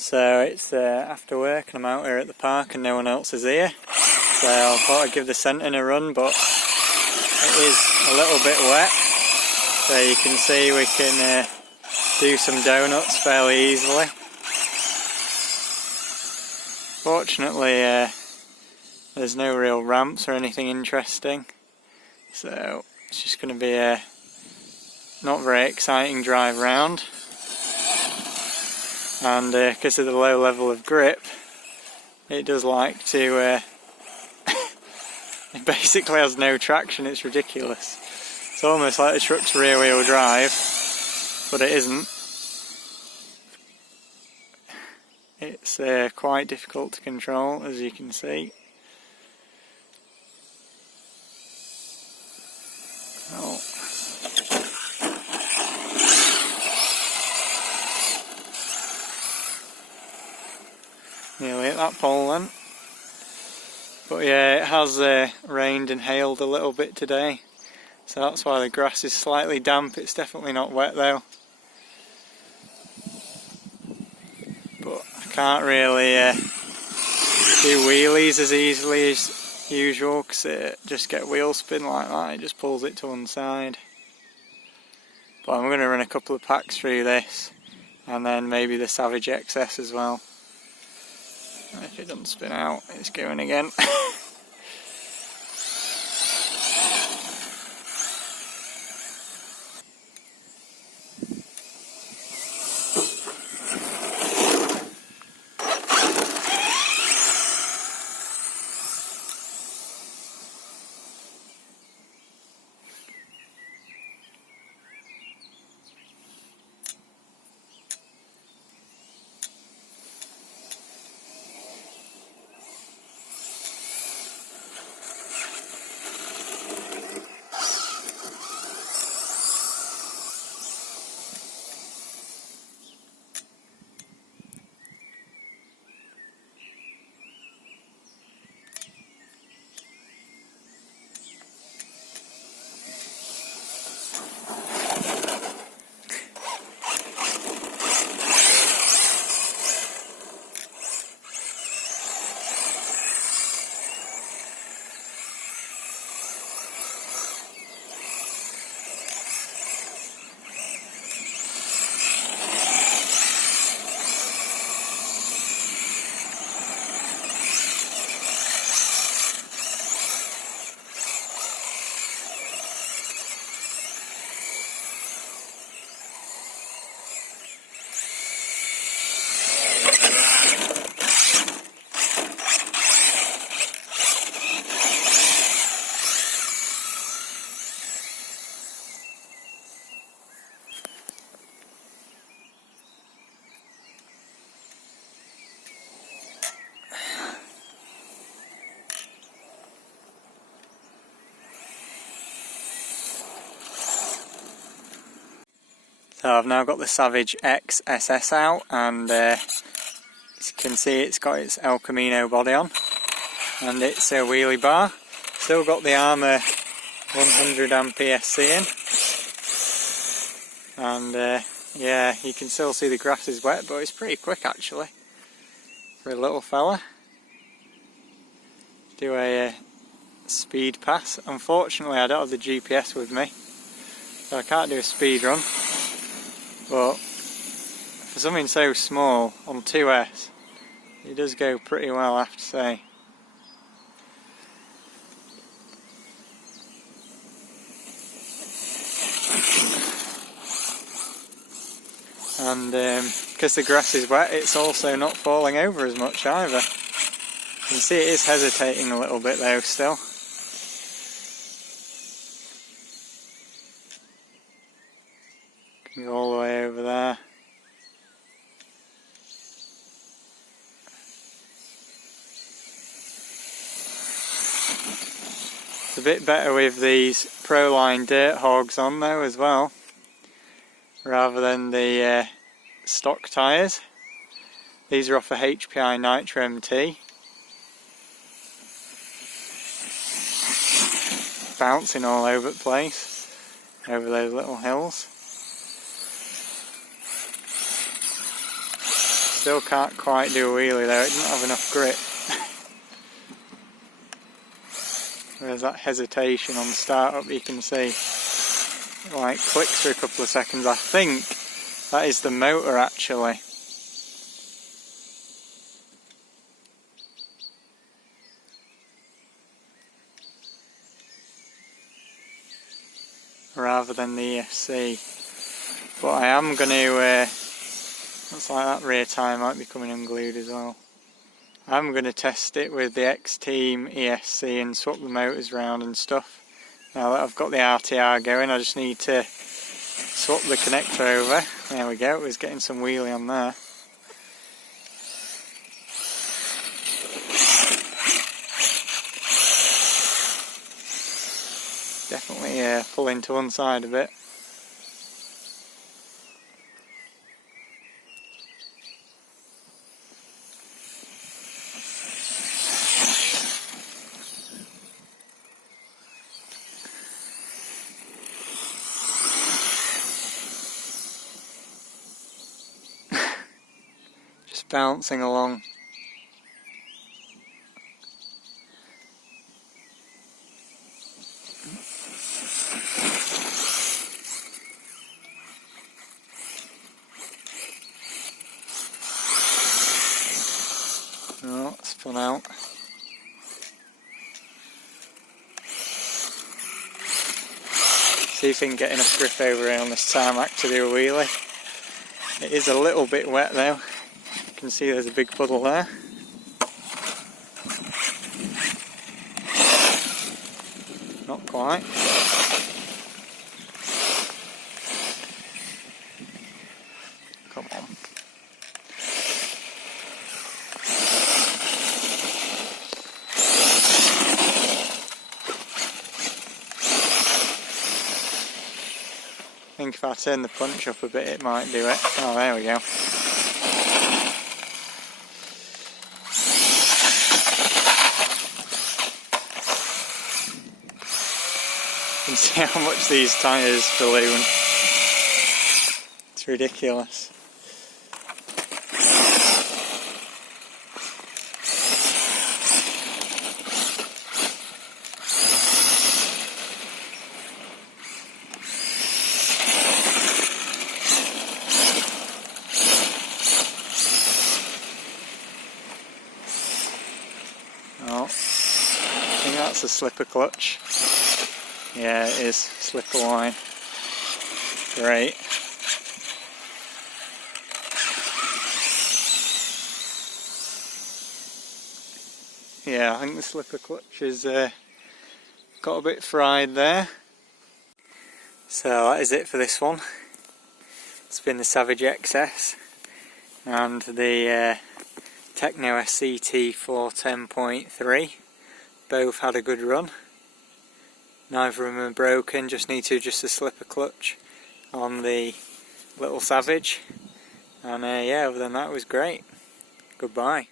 So it's after work and I'm out here at the park and no one else is here. So I thought I'd give the Senton a run, but it is a little bit wet. So you can see we can do some donuts fairly easily. Fortunately there's no real ramps or anything interesting. So it's just going to be a not very exciting drive round. And because of the low level of grip, it does like to it basically has no traction. It's ridiculous. It's almost like the truck's rear wheel drive, but it isn't. It's quite difficult to control, as you can see. Oh. Nearly at that pole then. But yeah, it has rained and hailed a little bit today, so that's why the grass is slightly damp. It's definitely not wet though. But I can't really do wheelies as easily as usual because it just get wheel spin like that. It just pulls it to one side. But I'm going to run a couple of packs through this, and then maybe the Savage XS as well. If it doesn't spin out, it's going again. So I've now got the Savage XSS out, and as you can see it's got its El Camino body on, and it's a wheelie bar. Still got the Arrma 100 ESC in, and yeah, you can still see the grass is wet, but it's pretty quick actually for a little fella. Do a speed pass. Unfortunately I don't have the GPS with me, so I can't do a speed run. But for something so small on 2S, it does go pretty well, I have to say. And because the grass is wet, it's also not falling over as much either. You can see it is hesitating a little bit though still. Can go all the way over there. It's a bit better with these Proline dirt hogs on though as well, rather than the stock tyres. These are off a HPI Nitro MT. Bouncing all over the place, over those little hills. Still can't quite do a wheelie though, it doesn't have enough grip. There's that hesitation on startup, you can see. It like clicks for a couple of seconds. I think that is the motor actually. Rather than the ESC. But I am going to, looks like that rear tyre might be coming unglued as well. I'm going to test it with the X-Team ESC and swap the motors around and stuff. Now that I've got the RTR going, I just need to swap the connector over. There we go, it was getting some wheelie on there. Definitely pulling to one side a bit. Just bouncing along. Oh, it's spun out. See if we can get enough grip over here on this tarmac to do a wheelie. It is a little bit wet though. You can see there's a big puddle there. Not quite. Come on. I think if I turn the punch up a bit it might do it. Oh, there we go. You can see how much these tyres balloon. It's ridiculous. Oh, I think that's a slipper clutch. Yeah, it is. Slipper line. Great. Yeah, I think the slipper clutch has got a bit fried there. So that is it for this one. It's been the Savage XS and the Tekno SCT410.3. Both had a good run. Neither of them are broken, just need to adjust the slipper clutch on the little Savage. And yeah, other than that, it was great. Goodbye.